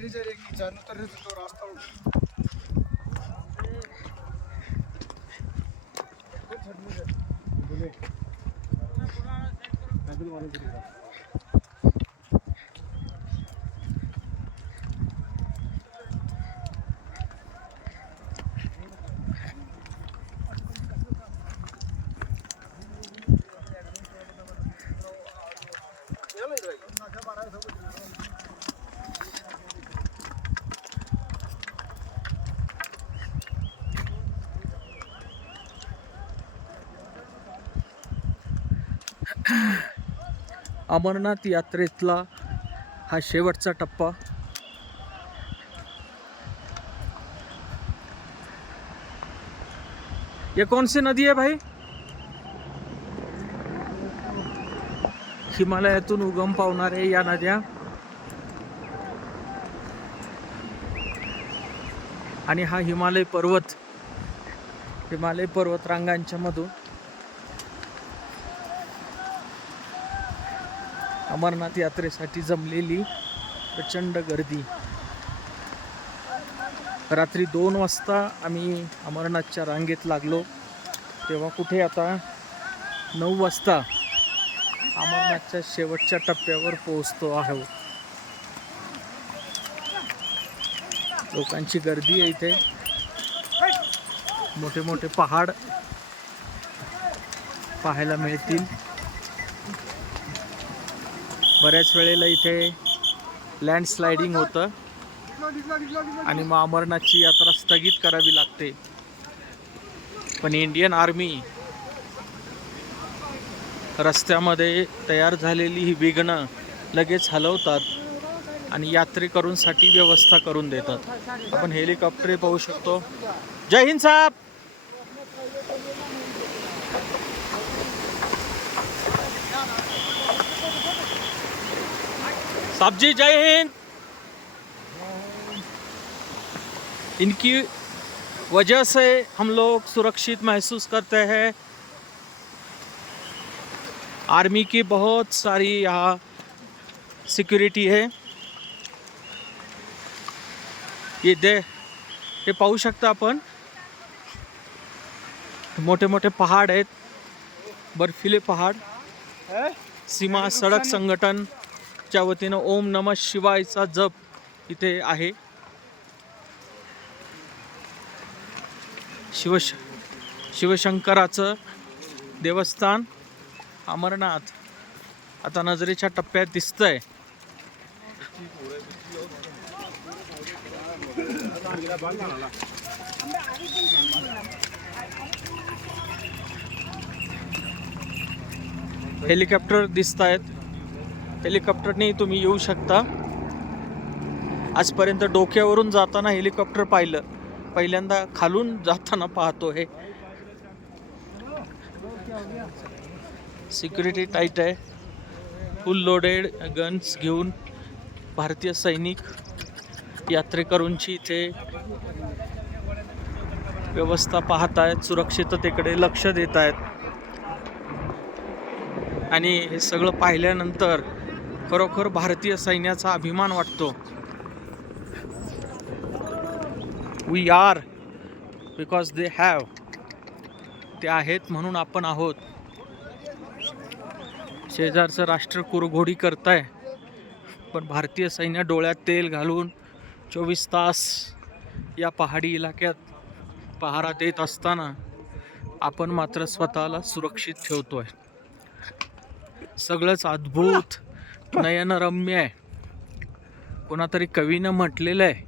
Battery चलेगी, चालू तरह से तो रास्ता अमरनाथ यात्रेतला हा शेवटचा टप्पा. ये कौन सी नदी है भाई? हिमालयातून उगम पावणारे या नद्या आणि हा हिमालय पर्वत रांगांच्या मधून अमरनाथ यात्रेसाठी जमलेली प्रचंड गर्दी. रात्री 2 वाजता आम्ही अमरनाथच्या रांगेत लागलो, तेव्हा कुठे आता 9 वाजता अमरनाथच्या शेवटच्या टप्प्यावर पोहोचतो आहोत. लोकांची गर्दी आहे इथे. मोठे मोठे पहाड पाहायला मिळतील. बऱ्याच वेळेला इथे लँडस्लायडिंग होतं आणि मग अमरनाथची यात्रा स्थगित करावी लागते. पण इंडियन आर्मी रस्त्यामध्ये तयार झालेली ही विघ्न लगेच हलवतात आणि यात्रेकरूंसाठी व्यवस्था करून देतात. आपण हेलिकॉप्टर पाहू शकतो. जय हिंद साहेब. साहब जी जय हिंद. इनकी वजह से हम लोग सुरक्षित महसूस करते हैं. आर्मी की बहुत सारी यहाँ सिक्युरिटी है. हे पाहू शकता आपण. मोठे मोठे पहाड आहेत, बर्फिले पहाड. सीमा सडक संघटनच्या वतीनं ओम नमः शिवायचा जप इथे आहे. शिवशंकराचं देवस्थान अमरनाथ आता नजरेच्या टप्प्यात दिसतंय. हेलिकॉप्टर दिसत आहेत. हेलिकॉप्टरने तुम्ही येऊ शकता. आजपर्यंत डोक्यावरून जाताना हेलिकॉप्टर पाहिलं, पहिल्यांदा खालून जाताना पाहतो. हे सिक्युरिटी टाईट आहे. फुल लोडेड गन्स घेऊन भारतीय सैनिक यात्रेकरूंची इथे व्यवस्था पाहत आहेत, सुरक्षिततेकडे लक्ष देत आहेत. आणि हे सगळं पाहिल्यानंतर खरोखर भारतीय सैन्याचा अभिमान वाटतो. We are because they have. ते आहेत म्हणून आपण आहोत. शेजारचं राष्ट्र कुरघोडी करताय, पण भारतीय सैन्य डोळ्यात तेल घालून 24 तास या पहाडी इलाक्यात पहारा देत असताना आपण मात्र स्वतःला सुरक्षित ठेवतोय. सगळंच अद्भुत नयनरम्य आहे. कोणातरी कवीनं म्हटलेलं आहे,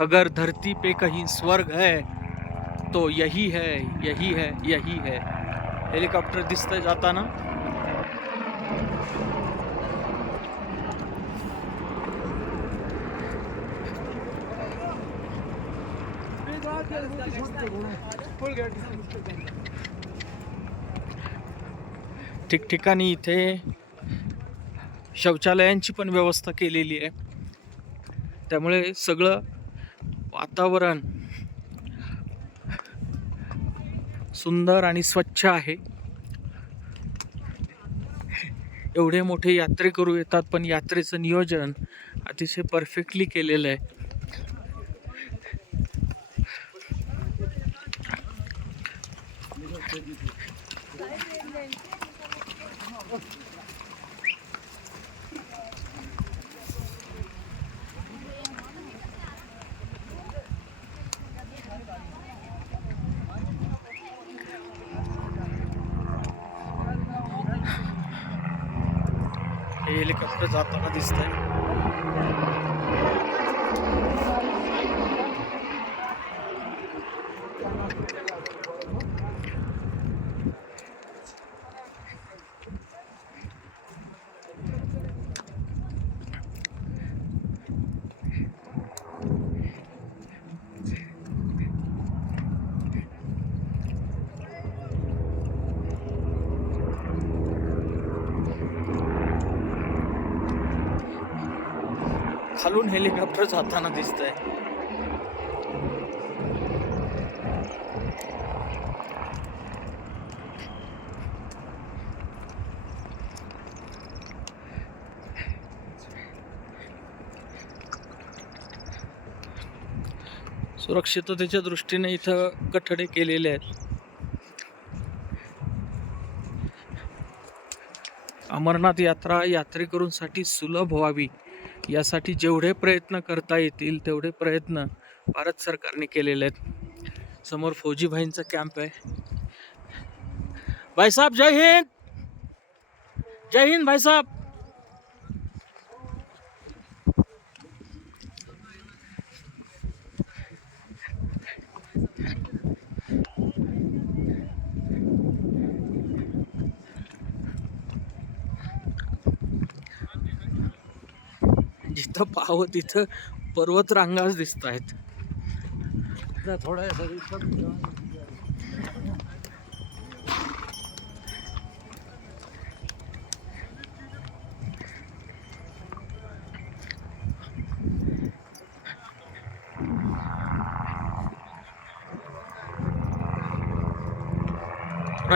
अगर धरती पे कहीं स्वर्ग है तो यही है, यही है, यही है. हेलिकॉप्टर दिसतंय जाताना. ठिकठिकाणी इथे शौचालयांची पण व्यवस्था केलेली आहे. त्यामुळे सगळं वातावरण सुंदर आणि स्वच्छ आहे. एवढे मोठे यात्रेकरू येतात, पण यात्रेचं नियोजन अतिशय परफेक्टली केलेलं आहे. हे हेलिकॉप्टर जाताना दिसतंय. खालून हेलिकॉप्टर जाताना दिसतंय. सुरक्षिततेच्या दृष्टीने इथं कठडे केलेले आहेत. अमरनाथ यात्रा यात्रेकरूंसाठी सुलभ व्हावी यासाठी जेवढे प्रयत्न करता येतील तेवढे प्रयत्न भारत सरकारने केलेले आहेत. समोर फौजी भाईंचा कॅम्प आहे. भाई साहब जय हिंद. जय हिंद भाई साहब. जिथं पाहावं तिथं पर्वत रांगाच दिसत आहेत.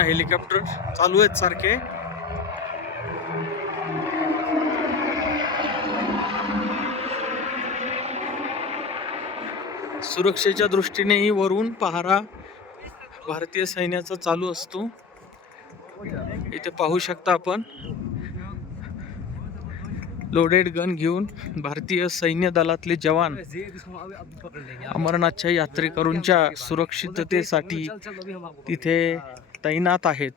हेलिकॉप्टर चालू आहेत सारखे. सुरक्षेच्या दृष्टीनेही वरून पहारा भारतीय सैन्याचा चालू असतो. इथे पाहू शकता आपण लोडेड गन घेऊन भारतीय सैन्य दलातले जवान अमरनाथच्या यात्रेकरूंच्या सुरक्षिततेसाठी तिथे तैनात आहेत.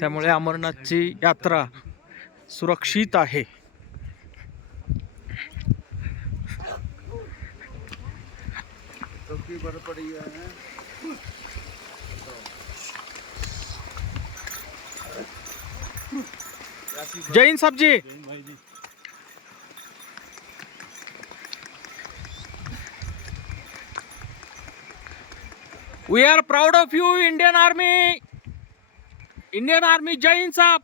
त्यामुळे अमरनाथची यात्रा सुरक्षित आहे. जय हिंद साहब जी. We are proud of you, Indian Army. Indian Army, जय हिंद साहब.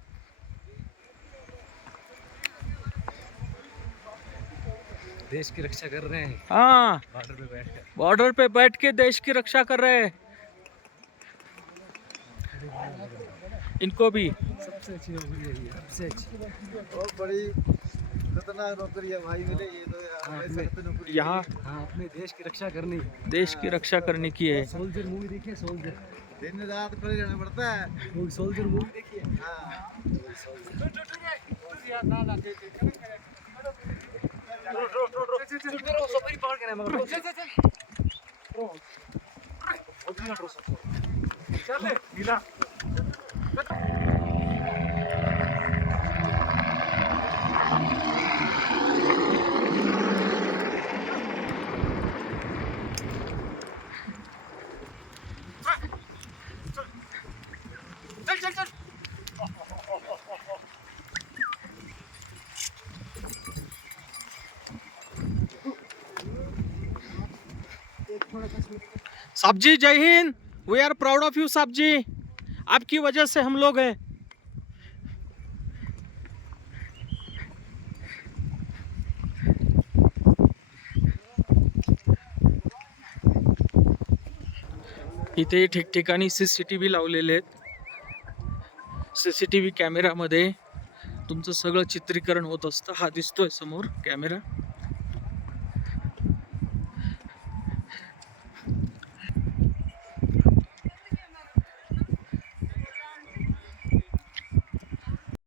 देश की रक्षा कर रहे हैं. हाँ, बॉर्डर पे बैठ बॉर्डर पे बैठ कर के देश की रक्षा कर रहे हैं. इनको भी सबसे अच्छी नौकरी है ये, सबसे अच्छी. बहुत बड़ी खतरनाक नौकरी है भाई मेरे ये तो यार हाँ, ऐसे तो नौकरी यहाँ हाँ, अपने देश की रक्षा करनी. देश की रक्षा करने की है. सोल्जर मूवी देखिए, सोल्जर. दिन रात खड़े रहना पड़ता है. वो सोल्जर मूवी देखिए. हाँ सफरी पकड़ के ना मगर साहब जी जय हिंद. We are proud of you साहब जी. आपकी वजह से हम लोग हैं. इथे ठिकठिकाणी CCTV लावलेले आहेत. CCTV कॅमेरामध्ये तुमचं सगळं चित्रीकरण होत असतं. हा दिसतोय समोर कॅमेरा.